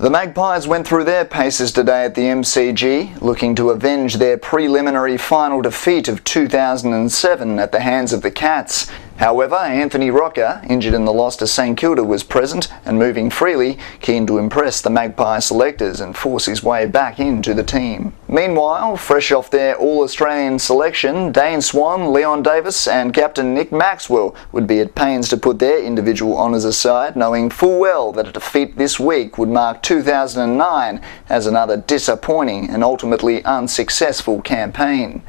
The Magpies went through their paces today at the M.C.G, looking to avenge their preliminary final defeat of 2007 at the hands of the Cats. However, Anthony Rocker, injured in the loss to St Kilda, was present and moving freely, keen to impress the Magpie selectors and force his way back into the team. Meanwhile, fresh off their All-Australian selection, Dane Swan, Leon Davis and captain Nick Maxwell would be at pains to put their individual honours aside, knowing full well that a defeat this week would mark 2009 as another disappointing and ultimately unsuccessful campaign.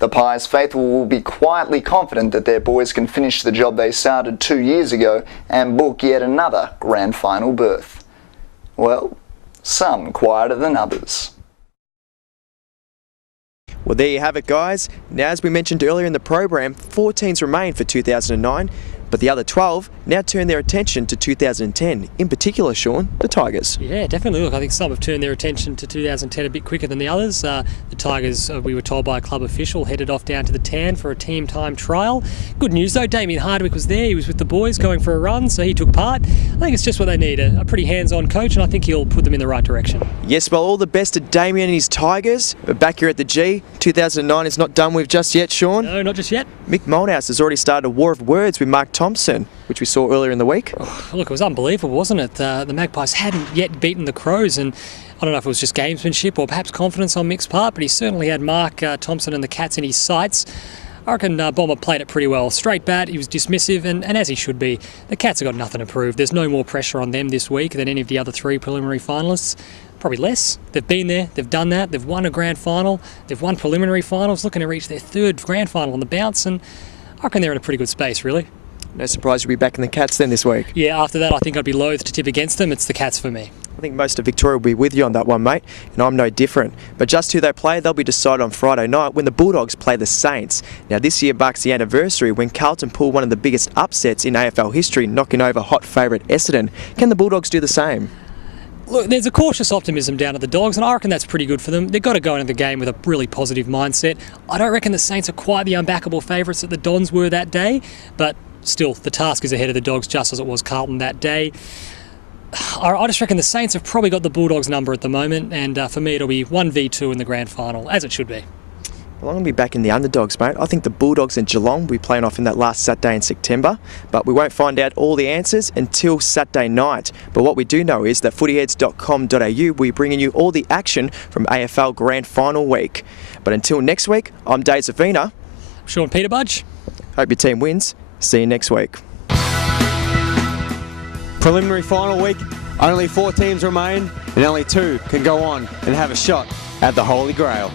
The Pies faithful will be quietly confident that their boys can finish the job they started 2 years ago and book yet another grand final berth. Well, some quieter than others. Well, there you have it, guys. Now, as we mentioned earlier in the program, 4 teams remain for 2009, but the other 12 now turn their attention to 2010. In particular, Sean, the Tigers. Yeah, definitely. Look, I think some have turned their attention to 2010 a bit quicker than the others. The Tigers, we were told by a club official, headed off down to the Tan for a team time trial. Good news though, Damien Hardwick was there. He was with the boys going for a run, so he took part. I think it's just what they need, a pretty hands-on coach, and I think he'll put them in the right direction. Yes, well, all the best to Damien and his Tigers. But back here at the G, 2009 is not done with just yet, Sean. No, not just yet. Mick Moldhouse has already started a war of words with Mark Thompson, which we saw earlier in the week. Oh, look, it was unbelievable, wasn't it? The Magpies hadn't yet beaten the Crows, and I don't know if it was just gamesmanship or perhaps confidence on Mick's part, but he certainly had Mark Thompson and the Cats in his sights. I reckon Bomber played it pretty well. Straight bat, he was dismissive, and as he should be. The Cats have got nothing to prove. There's no more pressure on them this week than any of the other 3 preliminary finalists. Probably less. They've been there, they've done that, they've won a grand final, they've won preliminary finals, looking to reach their 3rd grand final on the bounce, and I reckon they're in a pretty good space, really. No surprise you'll be back in the Cats then this week. Yeah, after that I think I'd be loath to tip against them. It's the Cats for me. I think most of Victoria will be with you on that one, mate, and I'm no different. But just who they play, they'll be decided on Friday night when the Bulldogs play the Saints. Now, this year marks the anniversary when Carlton pulled one of the biggest upsets in AFL history, knocking over hot favourite Essendon. Can the Bulldogs do the same? Look, there's a cautious optimism down at the Dogs, and I reckon that's pretty good for them. They've got to go into the game with a really positive mindset. I don't reckon the Saints are quite the unbackable favourites that the Dons were that day, but still, the task is ahead of the Dogs just as it was Carlton that day. I just reckon the Saints have probably got the Bulldogs number at the moment, and for me it'll be 1v2 in the grand final, as it should be. Well, I'm going to be back in the underdogs, mate. I think the Bulldogs and Geelong will be playing off in that last Saturday in September, but we won't find out all the answers until Saturday night. But what we do know is that footyheads.com.au will be bringing you all the action from AFL Grand Final week. But until next week, I'm Dave Savina. Sean Peter-budge. Hope your team wins. See you next week. Preliminary final week, only 4 teams remain and only 2 can go on and have a shot at the Holy Grail.